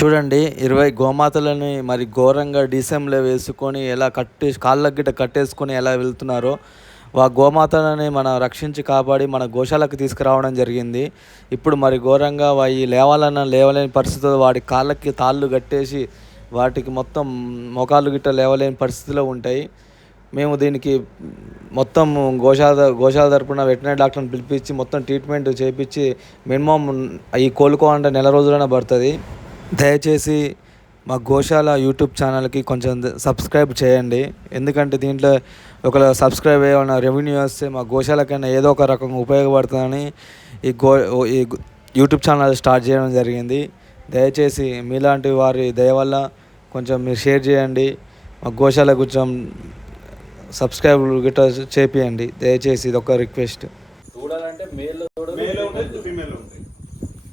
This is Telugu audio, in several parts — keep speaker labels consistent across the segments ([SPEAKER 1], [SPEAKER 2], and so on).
[SPEAKER 1] చూడండి ఇరవై గోమాతలని మరి ఘోరంగా డీసెంలో వేసుకొని ఎలా కట్టే కాళ్ళకి గిట్ట కట్టేసుకొని ఎలా వెళ్తున్నారో ఆ గోమాతలని మనం రక్షించి కాపాడి మన గోశాలకు తీసుకురావడం జరిగింది. ఇప్పుడు మరి ఘోరంగా ఈ లేవాలన్నా లేవలేని పరిస్థితులు వాటి కాళ్ళకి తాళ్ళు కట్టేసి వాటికి మొత్తం మోకాళ్ళు గిట్ట లేవలేని పరిస్థితిలో ఉంటాయి. మేము దీనికి మొత్తం గోశాల గోశాల తరపున వెటనరీ డాక్టర్ని పిలిపించి మొత్తం ట్రీట్మెంట్ చేయించి మినిమం ఈ కోలుకోవాలంటే నెల రోజులైనా పడుతుంది. దయచేసి మా గోశాల యూట్యూబ్ ఛానల్కి కొంచెం సబ్స్క్రైబ్ చేయండి. ఎందుకంటే దీంట్లో ఒకవేళ సబ్స్క్రైబ్ ఏమైనా రెవెన్యూ వస్తే మా గోశాలకైనా ఏదో ఒక రకంగా ఉపయోగపడుతుందని ఈ గో ఈ యూట్యూబ్ ఛానల్ స్టార్ట్ చేయడం జరిగింది. దయచేసి మీలాంటి వారి దయ వల్ల కొంచెం మీరు షేర్ చేయండి. మా గోశాల కొంచెం సబ్స్క్రైబ్ గిట్ట చేపియండి. దయచేసి ఇది ఒక రిక్వెస్ట్.
[SPEAKER 2] చూడాలంటే మేలు
[SPEAKER 3] ఉంటుంది ఫీమేల్ ఉంటాయి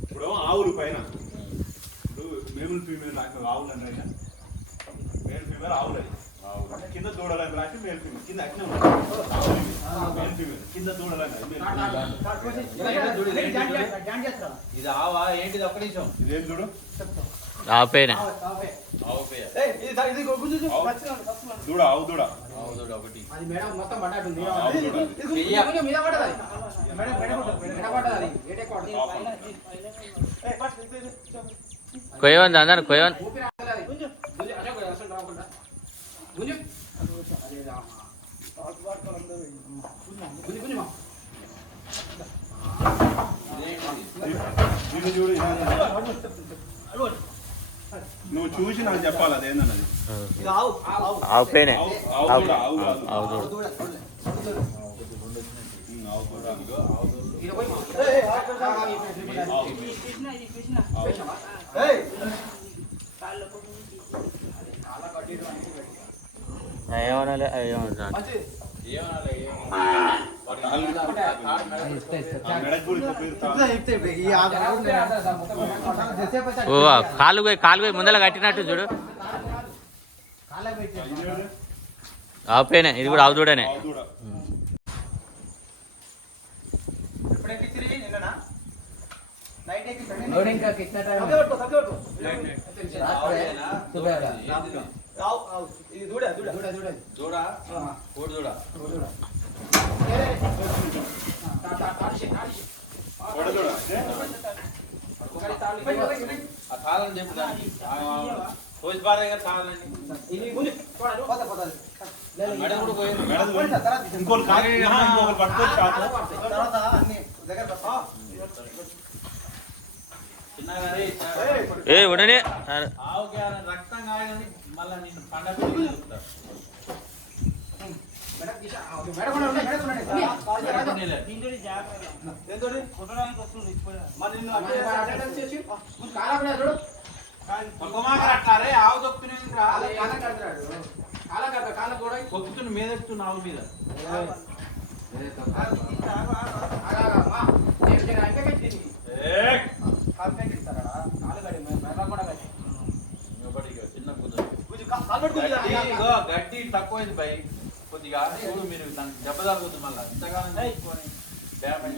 [SPEAKER 3] ఇప్పుడు ఆవులు పైన ఇప్పుడు మేల్ ఫీమేల్ రాక ఆవులు అంటే మేల్ ఫీమేల్ ఆవులు అది దూడలని రాసి మేల్ ఫీమేల్ కింద అట్నే మేల్ ఫీమేల్ కింద దూడలని
[SPEAKER 2] ఇది ఆవా ఏంటిది ఒక్క నిమిషం
[SPEAKER 3] ఇదేం చూడు
[SPEAKER 1] ఆపేనా
[SPEAKER 2] ఆవు పేయ
[SPEAKER 3] దూడ ఆవు దూడ
[SPEAKER 2] ఆవు దూడ ఒకటి
[SPEAKER 4] అది మేడం మొత్తం. కొంచెం మీద పడ్డది అది. మేడం మేడం మేడం పడ్డది అది. ఏటే పడ్డది.
[SPEAKER 1] కొయ్యవన్ అందరు కొయ్యవన్
[SPEAKER 4] ఊపిరి ఆడలేదు అది. గుంజు. గుంజు. అశోక్ అశోక్ రాకుండా. గుంజు. అదే రామ. గుంజు, గుంజు మా.
[SPEAKER 3] చూడు నువ్వు చూసి నాకు చెప్పాలి అదేందన్నది. ఆవు ఆవు దూడ ఆవు కాదు.
[SPEAKER 4] వేసినావా?
[SPEAKER 1] ఏమనాలి ఏమన్నా
[SPEAKER 2] ఏమనాలి?
[SPEAKER 1] ఓ కాలు పోయి కాలు పోయి ముందర కట్టినట్టు చూడు. ఆపేనే ఇది కూడా ఆవు దూడనే
[SPEAKER 3] ఆవు దూడ.
[SPEAKER 4] లోడ్ ఇంకా
[SPEAKER 3] ఇంకోటి కాదు ఇంకోటి పట్టుకోవచ్చు
[SPEAKER 1] ఏ ఉడనే
[SPEAKER 2] రక్తం కాయని మళ్ళీ నిన్ను పండగ అట్లారే ఆవు దొక్కుతున్నాయి
[SPEAKER 4] కాళ్ళ కూడా
[SPEAKER 2] మీద ఎక్కుతున్న ఆవు మీద చిన్న గడ్డి తక్కువైంది బై. కొద్దిగా చూడు మీరు దానికి దెబ్బ తగ్గుతుంది మళ్ళీ తీసుకొని డ్యామేజ్.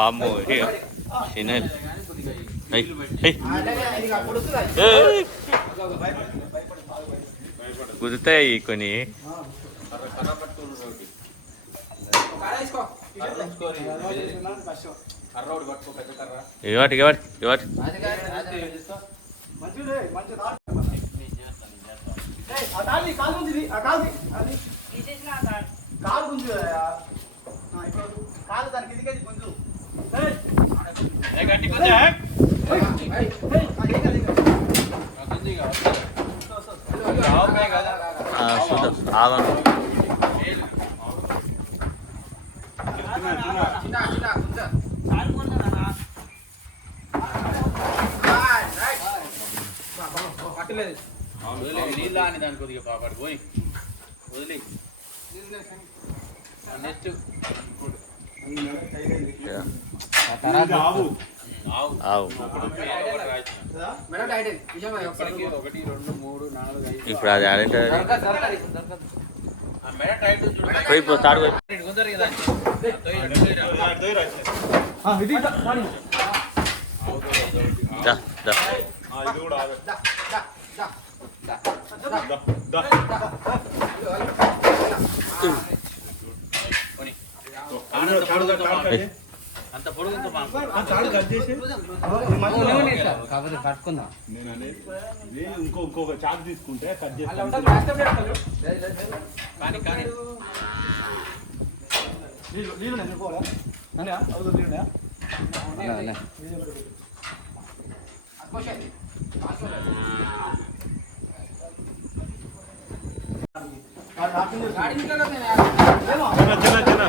[SPEAKER 1] అమ్మో చిన్న
[SPEAKER 2] కానీ కొద్దిగా
[SPEAKER 1] కుదుతాయి కొన్ని
[SPEAKER 2] కర్ర కర్ర
[SPEAKER 1] ఇవాటి ఇవాటి ఇవాటి
[SPEAKER 2] కొంచెం వస్తుంది. ఆవు పేయ కదా
[SPEAKER 1] చూద్దాం ఆగను
[SPEAKER 2] మేలు.
[SPEAKER 4] చిన్న, చిన్న, కూర్చో. Right, right. బా, బా, బా, పట్టలేదు.
[SPEAKER 2] వదిలే నీళ్ళ అని దాని కొద్దిగా పాపడు పోయి వదిలే నెక్స్ట్
[SPEAKER 1] Yeah.
[SPEAKER 3] ఇది ఆవు
[SPEAKER 5] ఇప్పుడు అది ఆడంటే
[SPEAKER 4] దొరకదు దొరకదు ఇప్పుడు దొరకదు
[SPEAKER 2] ఆ మెడ టైట్ చూడు.
[SPEAKER 5] పోయి పో, తాడు పోయి.
[SPEAKER 2] ఇటు గుంజరు కదా. తొయ్యి, తొయ్యి రా.
[SPEAKER 3] ఆడ దగ్గర రాసిన.
[SPEAKER 4] ఇది
[SPEAKER 2] అంత
[SPEAKER 3] చేసి.
[SPEAKER 4] కాకపోతే పట్టుకుందాం
[SPEAKER 3] నేను అనేది ఇంకో ఇంకొక చాకు తీసుకుంటే కట్
[SPEAKER 4] అలా
[SPEAKER 3] చేస్తాను
[SPEAKER 2] కానీ
[SPEAKER 3] చిన్న చిన్న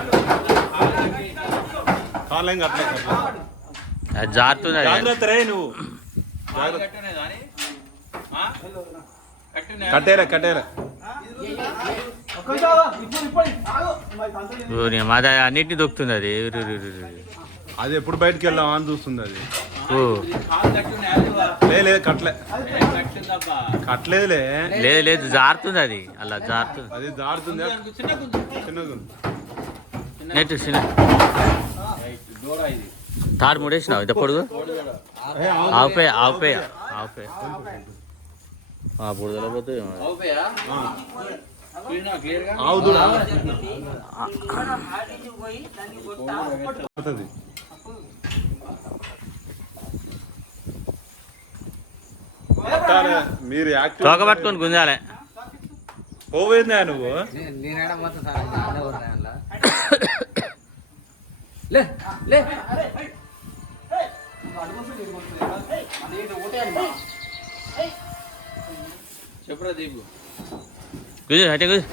[SPEAKER 3] కాలేం కట్టలే కట్టలే
[SPEAKER 5] అది జారుతుంది అది.
[SPEAKER 3] జాగ్రత్త రే నువ్వు.
[SPEAKER 2] కాలు కట్టునే కానీ ఆ? కట్టునే
[SPEAKER 3] కట్టేరా కట్టేరా.
[SPEAKER 5] ఓ, నీ మాది అన్నిటిని దొక్కుతుంది అది.
[SPEAKER 3] అది ఎప్పుడు బయటకు వెళ్దాం అని చూస్తుంది అది. లేదు కట్టలే. కట్టలేదులే.
[SPEAKER 5] లేదు లేదు జారుతుంది అది. అలా జారుతుంది.
[SPEAKER 3] అది. చిన్నగా ఉంది.
[SPEAKER 5] నెట్ తాడు ముడేసినావు? ఇంత పొడుగు?
[SPEAKER 3] ఏ, ఆవు.
[SPEAKER 5] ఆవుపే ఆవుపే ఆవుపే ఆ బుడదలో పోతే.
[SPEAKER 3] మీరు యాక్టివ్
[SPEAKER 5] తోక పట్టుకొని గుంజాలే.
[SPEAKER 3] పోయిందా నువ్వు
[SPEAKER 4] నేనేడ పోతా సార్ ఆడ పోతా అందులో. లే లే.
[SPEAKER 2] చెప్పురా దీపు.
[SPEAKER 5] గుంజు అంటే గుంజు?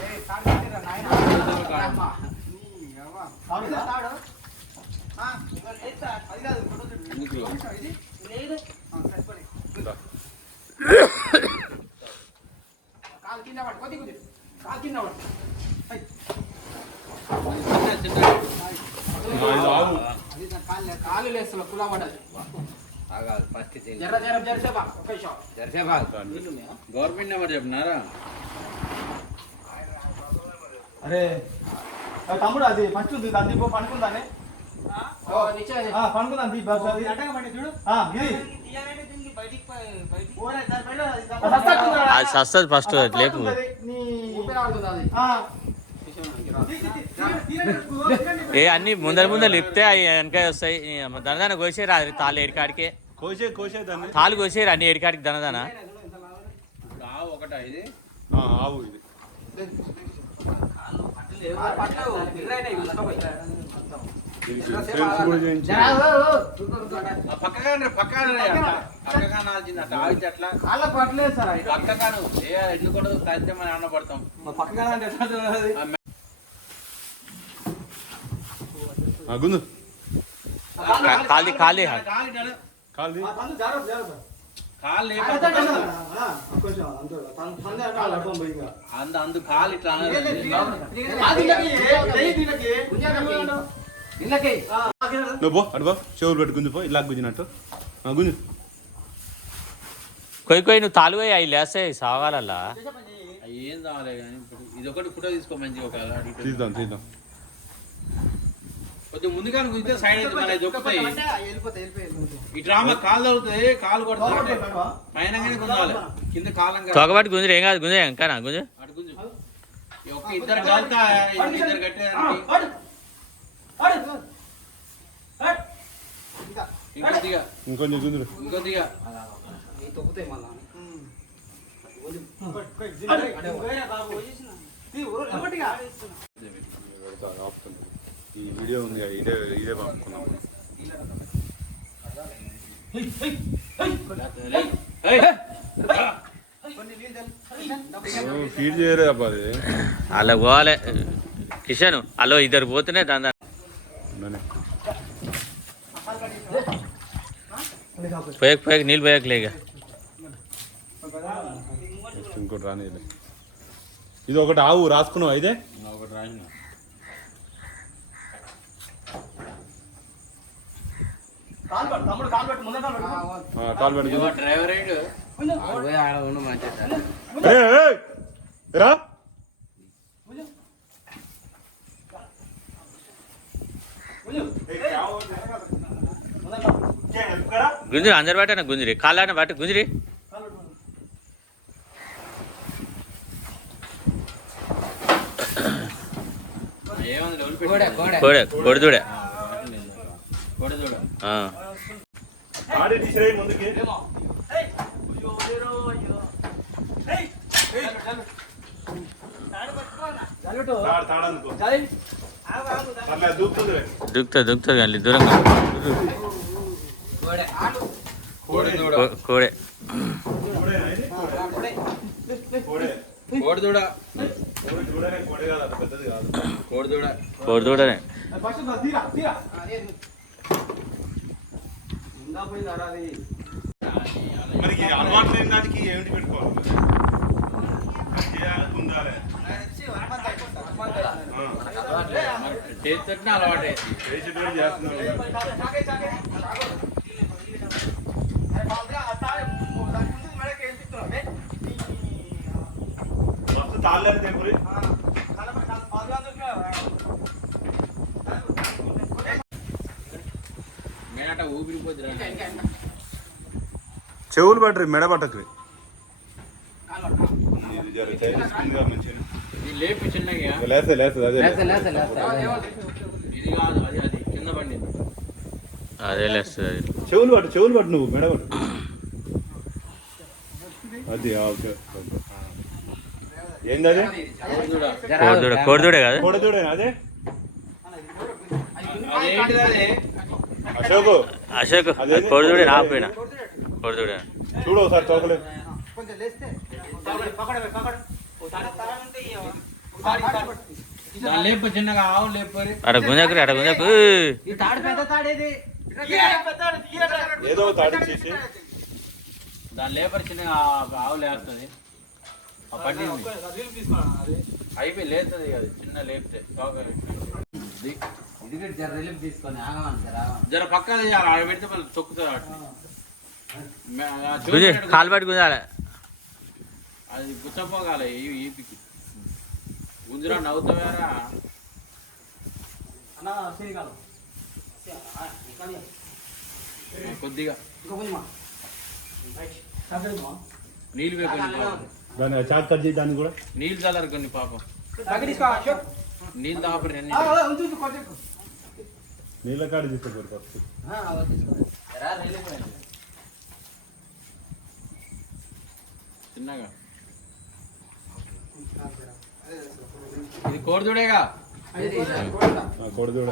[SPEAKER 4] కాలు కింద పట్టు కొద్ది కాలు కింద పట్టు కాలు లేస్తున్నా కులా
[SPEAKER 2] గవర్నమెంట్ నెంబర్ చెప్పినారా
[SPEAKER 6] అరే తమ్ముడు అది ఫస్ట్ అది దాన్ని పో పనుకుందానే
[SPEAKER 4] ఓ
[SPEAKER 6] పనుకుందాం చూడు
[SPEAKER 5] సస్తది ఫస్ట్
[SPEAKER 6] లేకుండా
[SPEAKER 5] ఏ అన్ని ముందర ముందర లిప్తే అవి వెనకాయ వస్తాయి. దనదాన కోసేరా అది తాళ్ళు ఏడికాడికే
[SPEAKER 3] కోసే కోసే దాన్ని.
[SPEAKER 5] తాళ్ళు కోసేరు అన్ని ఏడికాడికి దనదాన.
[SPEAKER 2] ఇప్పుడు ఆవు ఒకటా ఇది?
[SPEAKER 3] ఆ, ఆవు ఇది.
[SPEAKER 4] కాలు పట్టు బిర్రైనాయి ఉసుకపోయి.
[SPEAKER 3] ఫ్రెండ్స్ కూడా చేయించి
[SPEAKER 4] జర ఓ, ఓ, చూడు, చూడు, చూడు.
[SPEAKER 2] ఆ పక్కగానే పక్కగానే పక్కగా నాల్చింది అట్లా ఆగితే అట్లా.
[SPEAKER 6] కాళ్ళకు పట్టలేదు సార్. ఆయన.
[SPEAKER 2] పక్కగాను ఏ ఎందుకు కూడా తాగితే మనం అన్న పడతాం.
[SPEAKER 6] మా పక్కగా అంటే ఎట్లా తెలియదు?
[SPEAKER 3] ఆ, గుందు
[SPEAKER 5] కాలి కాలి
[SPEAKER 2] కాలి నడు.
[SPEAKER 3] కాల్ది
[SPEAKER 6] ఆ పనులు జాగ్రత్త, జాగ్రత్త.
[SPEAKER 2] కాలు లేప
[SPEAKER 6] ఆ, ఆ, కొంచెం అంతే. తన- తనదే అట్లా అడ్డం పోయి ఇంకా.
[SPEAKER 2] అందు కాలు ఇట్లా.
[SPEAKER 3] నువ్వు చెవులు పెట్టి గుంజు పో ఇలా గుంజినట్టు గుంజు
[SPEAKER 5] కొయ్యి కొయ్యి నువ్వు తాళ్ళు పోయి అవి లేస్తాయి సాగాలల్లా
[SPEAKER 2] అయ్యి ఏం కావాలి ఇది ఒకటి ఫోటో తీసుకో ఒక ఇటు.
[SPEAKER 3] తీద్దాం తీద్దాం
[SPEAKER 2] కొద్దిగా ముందుగా కుదితే సైడ్ అయితే మన దొక్కుతాయి. ఈ డ్రామా కాలు తగ్గుతాయి కాలు కొడుతుంది? పైన గుంజాలి కింద కాలం
[SPEAKER 5] తొగబట్టి గుంజరు ఏం కాదు గుంజ ఇంకా గుంజు
[SPEAKER 2] అటు గుంజు ఈ ఒక్క ఇద్దరు కాలుతా ఇద్దరు కట్టేదానికి. ఇంకొద్దిగా
[SPEAKER 3] గుంజుడు
[SPEAKER 2] ఇంకొద్దిగా
[SPEAKER 4] తొక్కుతాయి మళ్ళా.
[SPEAKER 3] ఈ వీడియో ఉంది ఇదే ఇదే పంపుకున్నాం ఫీడ్ చేయలేదు అబ్బా అది.
[SPEAKER 5] అలా పోవాలి. కిషన్ అలో ఇద్దరు పోతేనే దాని. పోయక పోయక నీళ్ళు పోయక లేక
[SPEAKER 3] ఇంకోటి రాని ఇది ఒకటి ఆవు రాసుకున్నావు ఇదే?
[SPEAKER 2] ఒకటి రాసిన.
[SPEAKER 6] కాలు పట్టు తమ్ముడు కాలు పట్టు ముందర కాలు పట్టు
[SPEAKER 3] ఆ, కాలు పెట్టుకో
[SPEAKER 2] ఇదిగో డ్రైవర్ ఏంటి
[SPEAKER 3] ఏయ్, ఏయ్, రా.
[SPEAKER 5] గుంజిరి అందరు పట్టాను గుంజిరి. కాళ్ళని పట్టి గుంజిరి.
[SPEAKER 2] వదిలిపెట్టు.
[SPEAKER 5] కోడే కొడుదుడే దుక్కుతుంది దుక్కుతుంది కానీ దూరంగా కోడే.
[SPEAKER 3] కోడేనా మరి అలవాటు లేని దానికి ఏమిటి పెట్టుకోవాలి? అది
[SPEAKER 2] అలవాటు
[SPEAKER 3] చేసేటోడు చేస్తున్నాడు
[SPEAKER 6] చాకే చాకే అరే బాబురా అత్తాడే ముందు మెడకి ఏం తిప్పుతున్నావు బే
[SPEAKER 3] మస్తు తాళ్ళని తెంపురి
[SPEAKER 2] నేనట ఊపిరిపోద్దురా
[SPEAKER 3] చెవులు పట్టరు మెడ పట్టకు అదే
[SPEAKER 5] లేస్తుంది అది
[SPEAKER 3] చెవులు పట్టు చెవులు పట్టు నువ్వు మెడ పట్టు. అది. ఏంది అదే?
[SPEAKER 2] కోడదూడ
[SPEAKER 5] కోడిదూడ కోడిదూడే కదా?
[SPEAKER 2] అదేంటిది అదే?
[SPEAKER 3] అశోకు.
[SPEAKER 5] అశోక్ కోడిదూడే రాపోయినా కోడిదూడే
[SPEAKER 3] చూడు ఒకసారి చౌకలేదు
[SPEAKER 6] కొంచెం లేస్తే. పకడ పకడ
[SPEAKER 2] దాని లేపు చిన్నగా ఆవు లేపు
[SPEAKER 5] అక్కడ గుంజకు అక్కడ గుంజకు.
[SPEAKER 6] తాడు పెద్ద తాడేది
[SPEAKER 3] ఏదో తాడిచ్చేసి
[SPEAKER 2] దాని లేపర్ చిన్నగా ఆవు లేస్తుంది ఆ పండింది అయిపోయి లేస్తుంది అది చిన్న లేపితే జర పక్కన జర ఆడ పెడితే మళ్ళీ తొక్కుతుంది వాటిని మే- ఆ చెవులు
[SPEAKER 5] గుంజి
[SPEAKER 2] పెట్టు.
[SPEAKER 5] కాలు పట్టి గుంజాలి
[SPEAKER 2] అది గుచ్చపోగాలి ఈ ఈపికి గుంజురా నవ్వుతావారా?
[SPEAKER 6] అన్న
[SPEAKER 2] కొద్దిగా. నీళ్ళు.
[SPEAKER 3] దాన్ని కట్ చేయి దాన్ని కూడా.
[SPEAKER 2] నీళ్ళు చల్లారు కొన్ని పాపం నీళ్ళు తాపరి అన్ని
[SPEAKER 6] ఉంచు ఉంచు కొంచెం
[SPEAKER 3] నీళ్ళ కాడ తీసుకోరు ఫస్ట్
[SPEAKER 2] చిన్నగా ఇది కోడిదూడేగా
[SPEAKER 3] కొడదూడ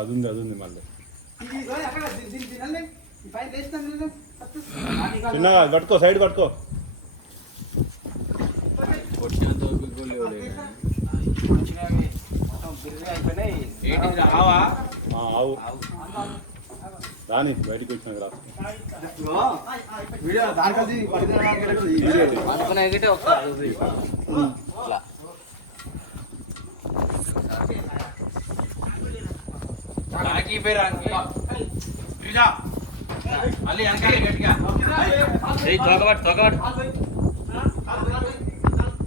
[SPEAKER 3] అది ఉంది అది ఉంది మళ్ళీ చిన్నగా కట్టుకో సైడ్ కట్టుకో
[SPEAKER 2] కొట్టినంత ఓపిక కూడా లేవులే. ఏంటి ఇది ఆవా
[SPEAKER 3] ఆ, ఆవు రాని బయటికి వచ్చినాక రా
[SPEAKER 6] వీడియో దానికది
[SPEAKER 2] రాకి పేరు అంకి ఇదా మళ్ళీ అంకాలి గట్టిగా
[SPEAKER 5] ఏయ్, తోకబట్టు తోకబట్టు
[SPEAKER 3] ఓకే ఆవు పోయింది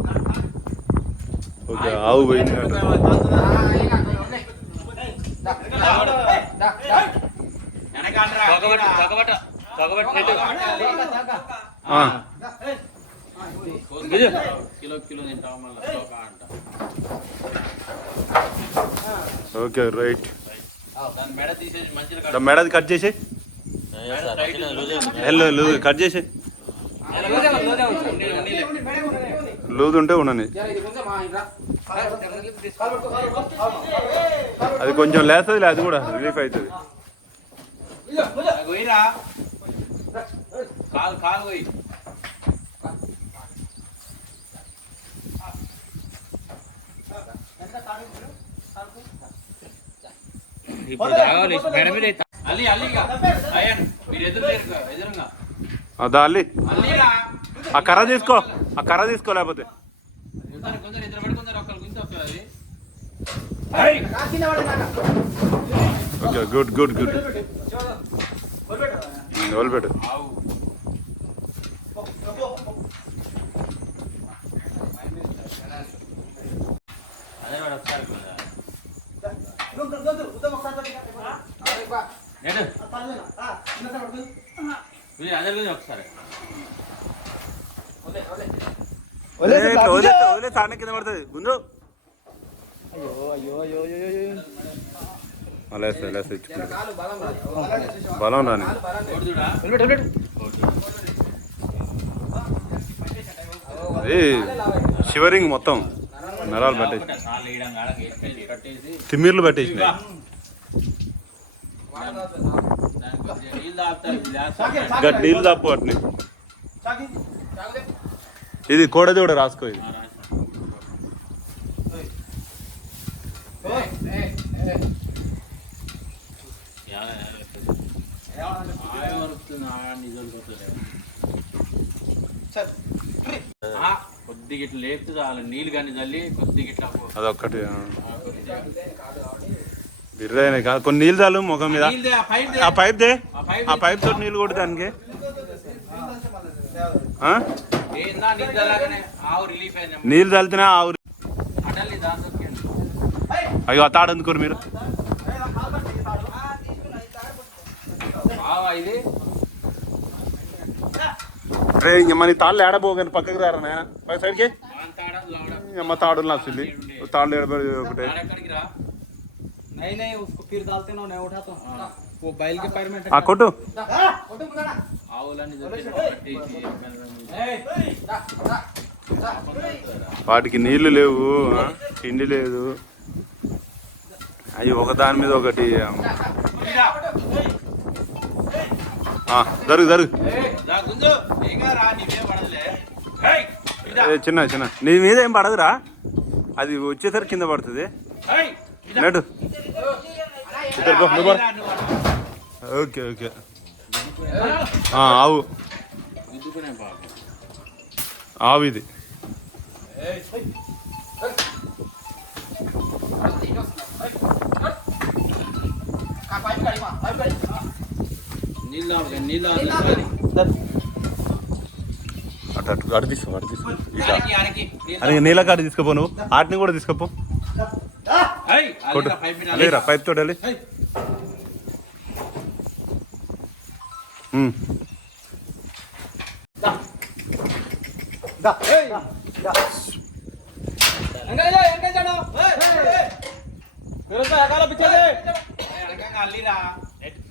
[SPEAKER 2] వెనకాలరా.
[SPEAKER 5] తోకబట్టు తోకబట్టు తోకబట్టు పెట్టు
[SPEAKER 2] కిలో కిలో కిలో తింటావు మళ్ళీ తోక అంట
[SPEAKER 3] ఓకే రైట్. మెడది కట్ చేసి. కట్ చేసి. లూజ్ ఉంటే ఉండని అది కొంచెం లేస్తుంది అది కూడా రిలీఫ్ అవుతుంది
[SPEAKER 2] అల్లి మీరు ఎదురు ఎదురుగా.
[SPEAKER 3] అదా అల్లి.
[SPEAKER 2] అల్లిరా.
[SPEAKER 3] ఆ కర్ర తీసుకో. ఆ కర్ర తీసుకో లేకపోతే. Okay good good good. వదిలిపెట్టు
[SPEAKER 2] ఆవు అదే వాడు ఒకసారి కొందరు.
[SPEAKER 4] దొంగ, దొంగ, దొంగ, దొంగ, ఒకసారి దొంగ. అరే బా.
[SPEAKER 2] నేడు
[SPEAKER 4] ఆ, పర్లేదా? ఆ, చిన్నసారి పడుకో.
[SPEAKER 2] వీళ్ళు అందరి గురించి ఒకసారి
[SPEAKER 4] వదిలే, వదిలే.
[SPEAKER 3] వదిలే కింద పడుతుంది. గుండు
[SPEAKER 6] అయ్యో అయ్యో అయ్యో అయ్యో
[SPEAKER 3] అలా వేస్తా
[SPEAKER 4] ఇలా బలం
[SPEAKER 3] రాని. అది షివరింగ్ మొత్తం. నరాలు పట్టేసి. తిమ్మిర్లు పట్టేసినాయి.
[SPEAKER 2] దానికి నీళ్ళు తాగుతారు ఇది
[SPEAKER 3] తప్పు ఇది కోడది కూడా రాసుకో ఇది
[SPEAKER 2] ఆ, రాస్తా.
[SPEAKER 4] ఏయ్, ఏయ్, ఏయ్.
[SPEAKER 2] యాభై, యాభై.
[SPEAKER 4] ఏమన్నా?
[SPEAKER 2] ఆయ వరుస్తుంది, ఆ నిజాలు కొట్టలేదు.
[SPEAKER 4] సరే.
[SPEAKER 2] ఆ, కొద్దిగా ఇట్లా లేపితే చాలు నీళ్ళు కానీ చల్లి కొద్దిగా ఇట్లా.
[SPEAKER 3] అదొక్కటి. బిర్యానీ కాదు కొన్ని నీళ్ళు చాలు ముఖం మీద
[SPEAKER 2] ఆ పైప్ దే.
[SPEAKER 3] ఆ పైప్ తోటి నీళ్ళు కొట్టు దానికి
[SPEAKER 2] నీళ్ళు
[SPEAKER 3] చల్లితేనే ఆవు అయ్యో తాడు అందుకోరు మీరు? రే తాళ్ళు ఏడబో పక్కకు
[SPEAKER 2] పక్కకి
[SPEAKER 3] రారా తాడు నచ్చింది తాళ్ళు ఏడబడి ఒకటే. ఆ. కొట్టు. వాటికి నీళ్ళు లేవు తిండి లేదు. అవి ఒక దాని మీద ఒకటి జరుగు జరుగు. చిన్న చిన్న. నీ మీద ఏం పడదురా. అది వచ్చేసరికి కింద పడుతుంది. నడు. Okay okay. ఆవు. ఆవు ఇది. అటు అటు తీసుకో అటు తీసుకో
[SPEAKER 2] అరే నీళ్ళ
[SPEAKER 3] కాడ తీసుకోపో నువ్వు ఆటిని కూడా తీసుకుపో లేరా పైప్
[SPEAKER 2] తోడాలి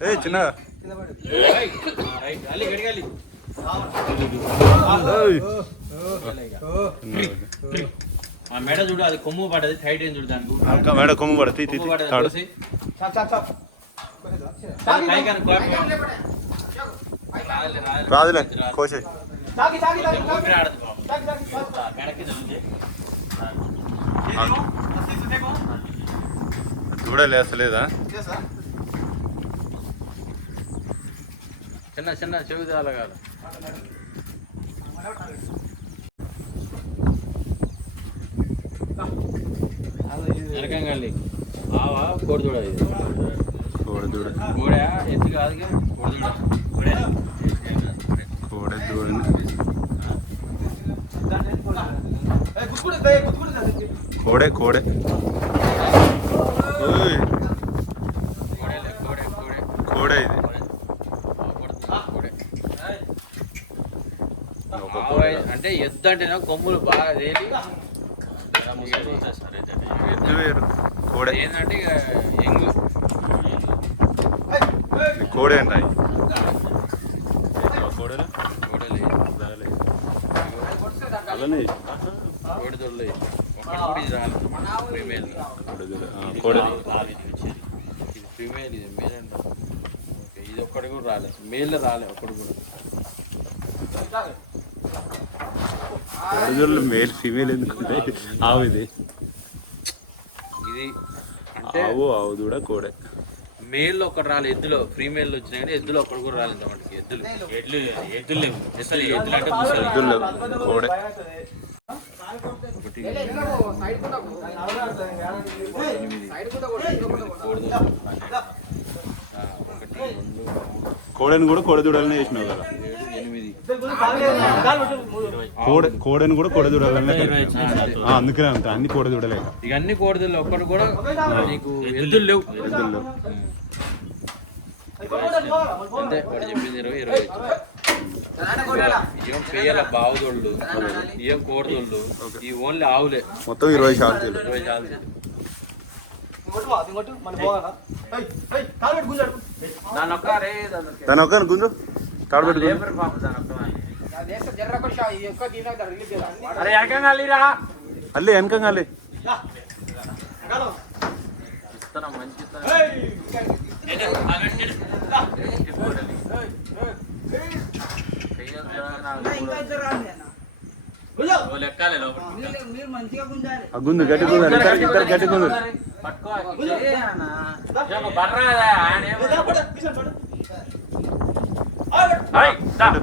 [SPEAKER 3] ఏ
[SPEAKER 2] చిన్న. మెడ చూడు అది కొమ్ము పడది థైట్ ఏం చూడు దానికి.
[SPEAKER 3] మెడ కొమ్ము
[SPEAKER 4] పడది
[SPEAKER 2] రాదులే
[SPEAKER 3] కోసే.
[SPEAKER 2] మెడకి
[SPEAKER 3] కూడా
[SPEAKER 4] లేసలేదా
[SPEAKER 2] చిన్న చిన్న చెవి తాలగాలి వెనకంగండి ఆవా కోడిదూడ ఇది
[SPEAKER 3] కోడిదూడ
[SPEAKER 2] కోడ ఎత్తు కాదు కోడిదూడ కోడిదూడ
[SPEAKER 3] కోడే కోడే కోడే ఓయ్,
[SPEAKER 2] కోడేలే, కోడే కోడే
[SPEAKER 3] కోడే ఇది
[SPEAKER 2] అంటే ఎద్దు అంటేనే కొమ్ములు బాగా తేలి.
[SPEAKER 3] ఎద్దు వేరు. కోడే
[SPEAKER 2] ఏంటంటే ఇక ఎంగు.
[SPEAKER 3] కోడే అంటాయి కోడేలా
[SPEAKER 2] కోడలే కోడి దొరలే ఒకటి కూడా ఇది ఫీమేల్
[SPEAKER 3] కోడే కోడే
[SPEAKER 2] ఇది మేల్ అంట ఓకే, ఇది ఒక్కటి కూడా రాలేదు మేల్ రాలే ఒక్కటి కూడా
[SPEAKER 3] కోడే దూడలు మేల్ ఫీమేల్ ఎందుకుంటే ఆవు ఇది.
[SPEAKER 2] ఇది అంటే
[SPEAKER 3] ఆవు ఆవు దూడ కోడే.
[SPEAKER 2] మేల్ ఒకటి రాలేదు ఎద్దులో ఫీమేల్ వచ్చినాయి కానీ ఎద్దులో ఒకటి కూడా రాలేదు మనకి ఎద్దులు. ఎడ్లు ఎద్దులు లేవు. అసలు ఎద్దులు అంటే
[SPEAKER 3] ఎద్దులు లేవు. కోడే
[SPEAKER 2] ఒకటి ఆ, ఒకటి రెండు మూడు
[SPEAKER 3] కోడని కూడా కోడెదూడలనే వేసినావు కదా. కోడె కోడని కూడా కోడెదూడలనే ఆ, అందుకనే అంత అన్ని కోడెదూడలే
[SPEAKER 2] ఇక అన్ని కోడదలు ఒక్కడు కూడా నీకు ఎద్దులు లేవు. అంతే వాడు చెప్పింది ఇరవై ఇరవై. ఇయ్యం పేయల బావుదోళ్ళు ఇయ్యం కోడదోళ్ళు ఈ ఓన్లీ ఆవులే.
[SPEAKER 3] మొత్తం ఇరవై షార్తీలు
[SPEAKER 2] ఇరవై
[SPEAKER 6] గుంజాడు
[SPEAKER 2] దాని ఒక్క
[SPEAKER 3] గుంజు. తాడబెట్టు అల్లే వెనకంగా అల్లే.
[SPEAKER 2] మంచి ఇత్తనం. కూడా.
[SPEAKER 3] గుంజు గట్టి గుంజు ఇద్దరు ఇద్దరు గట్టి.
[SPEAKER 2] తాళం.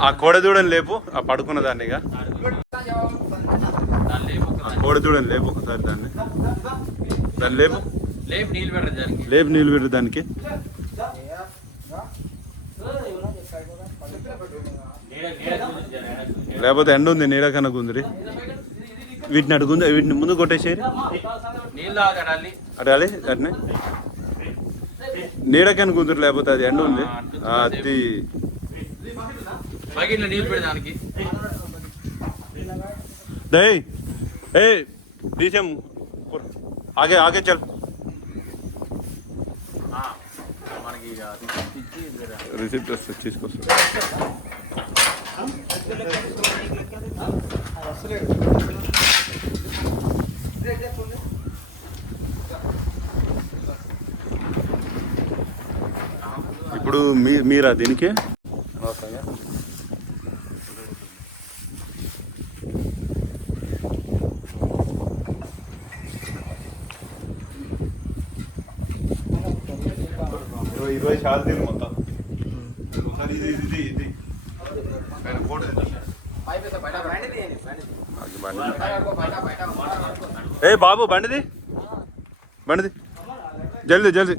[SPEAKER 3] ఆ కోడెదూడని లేపు ఆ పడుకున్న దాన్ని ఇక
[SPEAKER 2] ఒకసారి.
[SPEAKER 3] కోడెదూడని లేపు ఒకసారి దాన్ని దాన్ని లేపు
[SPEAKER 2] లేపు నీళ్ళు పెట్టరు దానికి
[SPEAKER 3] లేపు నీళ్ళు దానికి?
[SPEAKER 2] నీడ నీడ నీడ.
[SPEAKER 3] లేకపోతే ఎండ ఉంది నీడ కన్నా గుందిరి. వీటిని అటు గుంజు వీటిని ముందు కొట్టేసేరి అలే అట్నే. నీడకని గుంతురు లేకపోతే అది ఎండ ఉంది. అది దయ్ ఏ తీసేం ఆగే ఆగే రిసిప్ట్ వస్తుంది తీసుకొస్తా. ఇప్పుడు మీ మీరా దీనికి? ఇరవై ఇరవై శాతం మొత్తం. ఒకసారి ఇది ఇది ఇది. పైన ఫోటో ఏ బాబు బండిది? బండిది. జల్దీ జల్దీ.